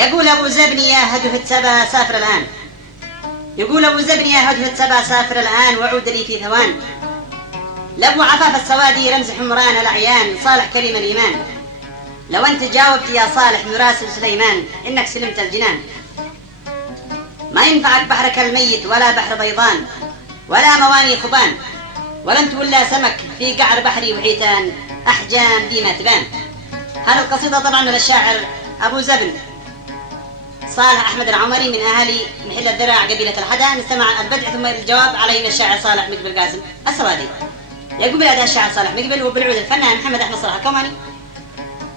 يقول أبو زبني يا هدهد سبا سافر الآن. يقول أبو زبني يا هدهد سبا سافر الآن وعود لي في ثوان. لأبو عفاف السوادي رمز حمران الأعيان صالح كريم الإيمان. لو أنت جاوبت يا صالح مراسل سليمان إنك سلمت الجنان. ما ينفعك بحرك الميت ولا بحر بيضان ولا مواني خبان، ولن تولى سمك في قعر بحري وحيتان أحجام دي ما تبان. هذه القصيدة طبعا من الشاعر أبو زبن صالح أحمد العمري من أهالي محل الذراع قبيلة الحدا. نستمع البدء ثم الجواب عليه من الشاعر صالح مقبل قاسم السوادي. يقول بأداء الشاعر صالح مقبل وبالعود الفنان محمد أحمد صلاح الكوماني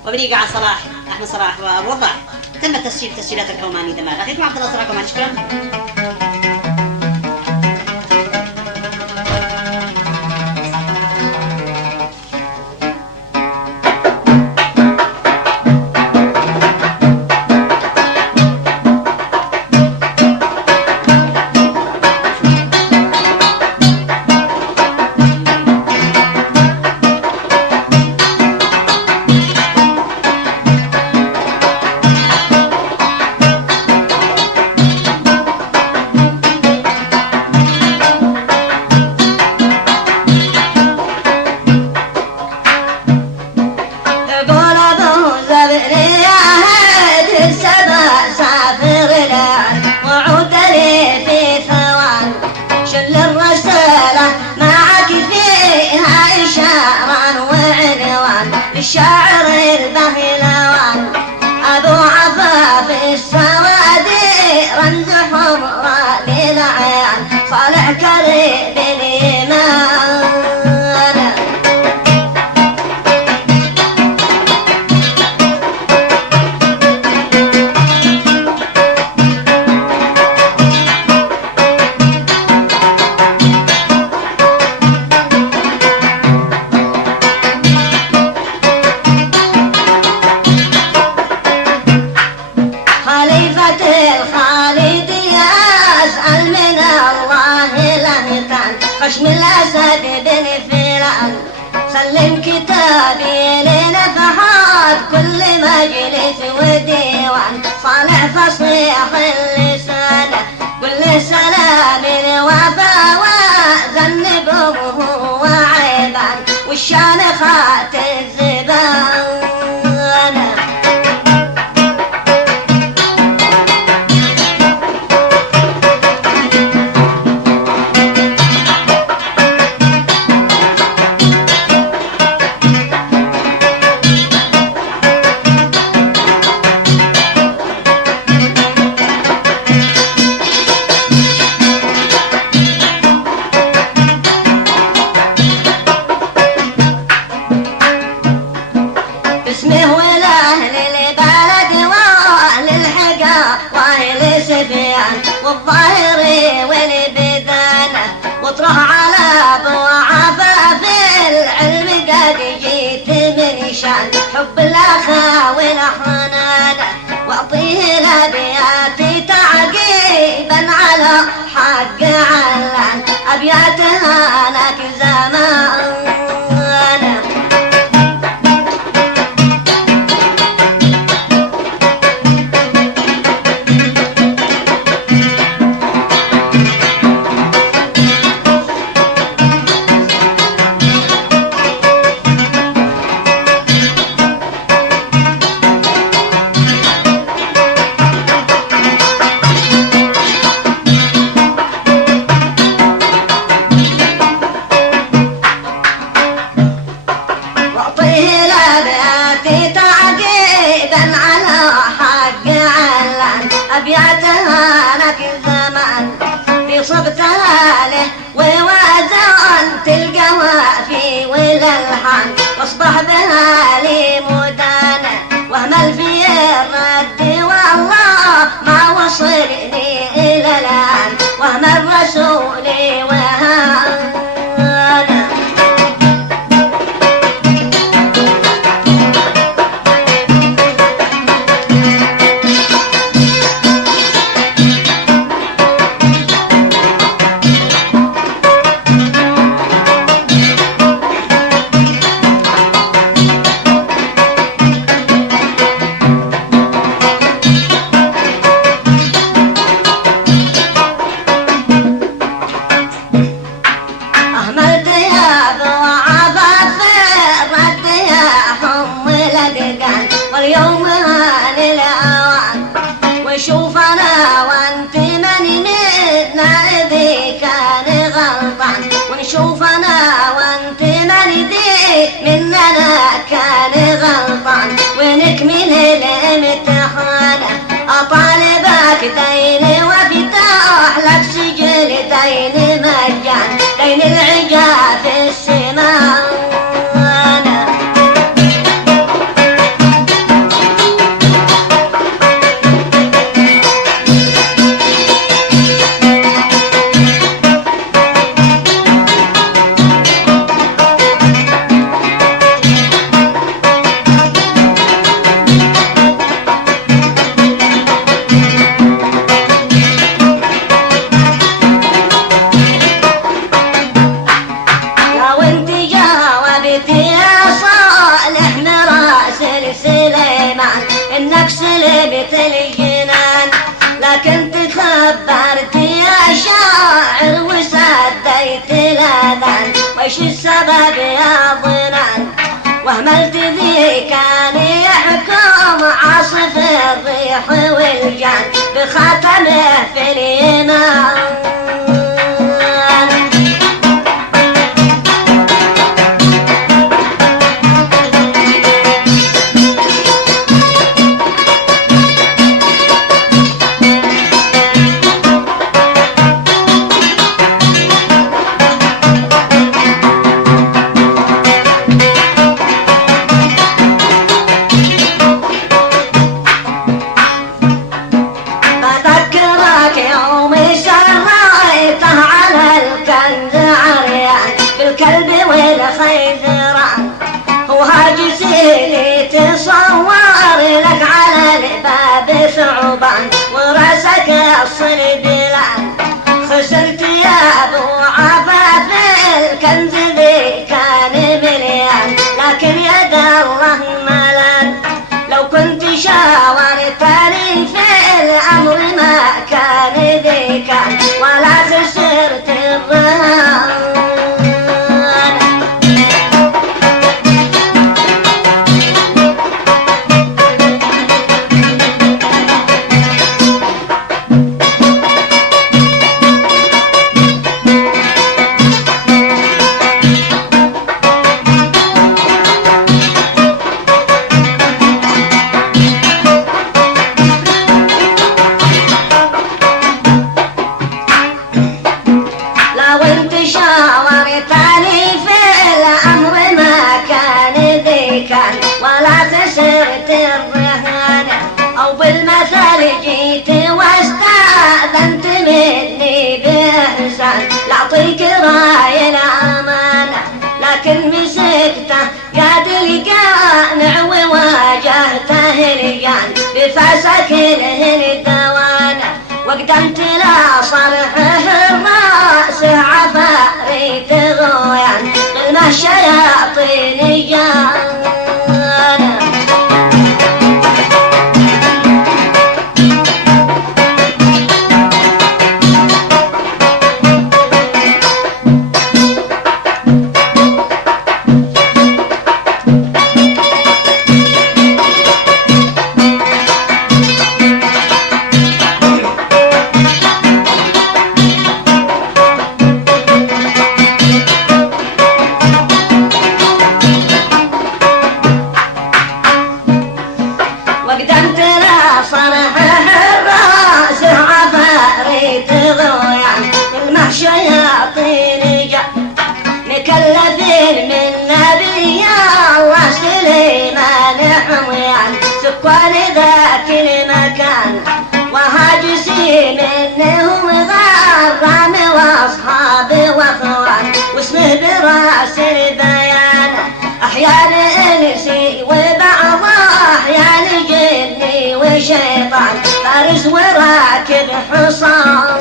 وبريقع صلاح أحمد صلاح وأبو وضاح. تم تسجيل تسجيلات الكوماني دماغ أخيكم عبد الله صلاح الكوماني. شكرا. الشاعر البهلوان أبو عفاف السوادي رمز حمراء للعيان صالح كريم الإيمان. خشم الأسد بن فلان سلم كتابي لنفحات كل مجلس وديوان صالح فصيح اللسان كل سلام الوفا وذنبه وعيبان والشان خات الزبان. اسمه ولأهل البلد وأهل الحقا وأهل سفيان والظاهري والبدانة واطرح على أبو عفاف العلم قد جيت من شان حب الأخا والحنانة وأعطيه الأبيات تعقيبا على حق علان أبياتها لك زمان. ريت الجنان، لكن تخبرت يا شاعر وسديت الأذان، وش السبب يا ضنان؟ وهملت ذي كان يحكم عاصف الريح والجان بخاتمه في الإيمان. وراسك الصلب لعن خسرت يا ابو عفاف، الكنز ذي كان مليان لكن يد الله ملان. لو كنت شاورتني في الامر ما كان ذي كان ولا خسرت الرهان. لأعطيك راي الأمانة لكن مسكته قاد القانع وواجهته الجان بفاسك الدوانة، وقدمت لا صرحه الراس عفاريت غويان قلنا الشياطين جان. سكان ذاك المكان وهاجسي منهم غرام واصحاب واخوان، واسمه براس البيان احيان انسي وبعض احيان جني وشيطان فارس وراكب حصان.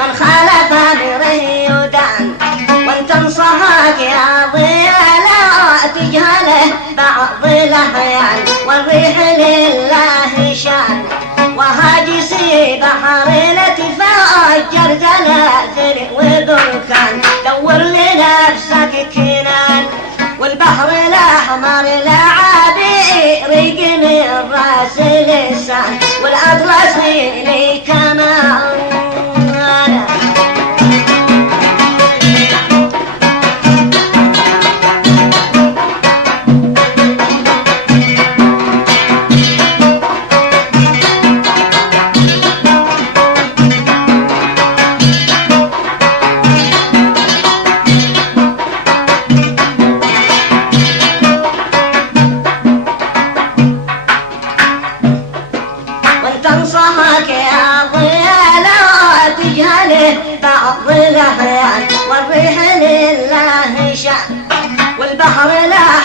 من خالف امره يدان وانت انصحك يا ضياء لا تجهله بعض الاحيان، والريح لله شان وهاجسي بحر لتفجر زلازل وبركان، دور لنفسك كنان والبحر الاحمر لعابي ريق من راس لسان والاطلس لي كمان.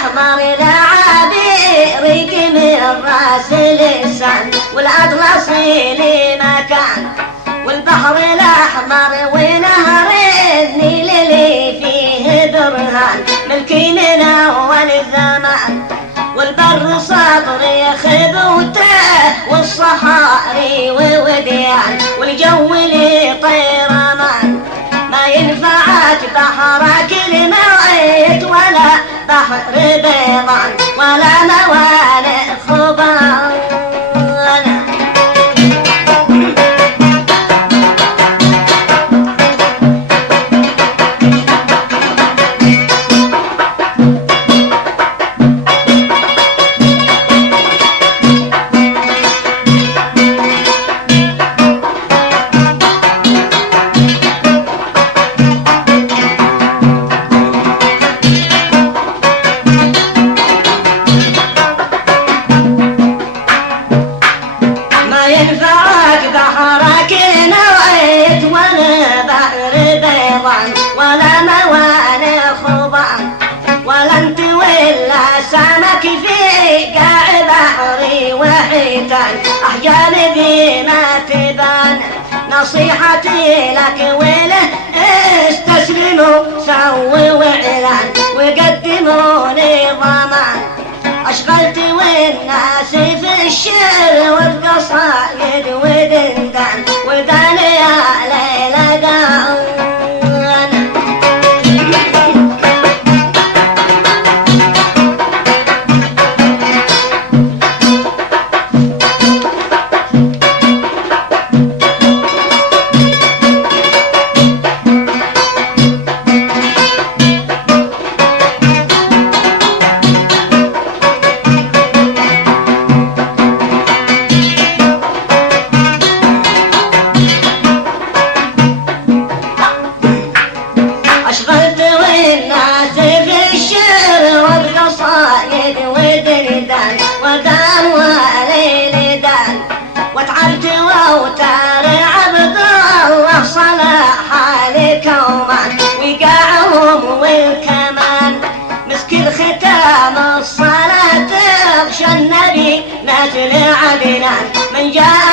الأحمر لعابير من راس لسان والأطلسي لمكان والبحر الأحمر ونهر النيل اللي فيه برهان ملكي من أول الزمان والبر صبري خذوته والصحاري ووديان والجو لي طيرمان ما ينفعك بحرك الميت ولا بحر بيضان ولا موانئ خبان ولا موانئ خضان ولا انت ولا سمك في قاع بحري وحيتان احجام ذي ما تبان نصيحتي لك وله استسلموا سووا واعلان وقدموا لي ضمان اشغلت والناس في الشعر والقصايد ودندان ودان يا ليلى دان أشغلت والناس في الشعر والقصايد ودردان ودان وليل دان وتعبت وأوتار عبد الله صلاح لكومان وقاعهم والكمان مسك الختام الصلاة تغشى النبي مثل عدنان من جاء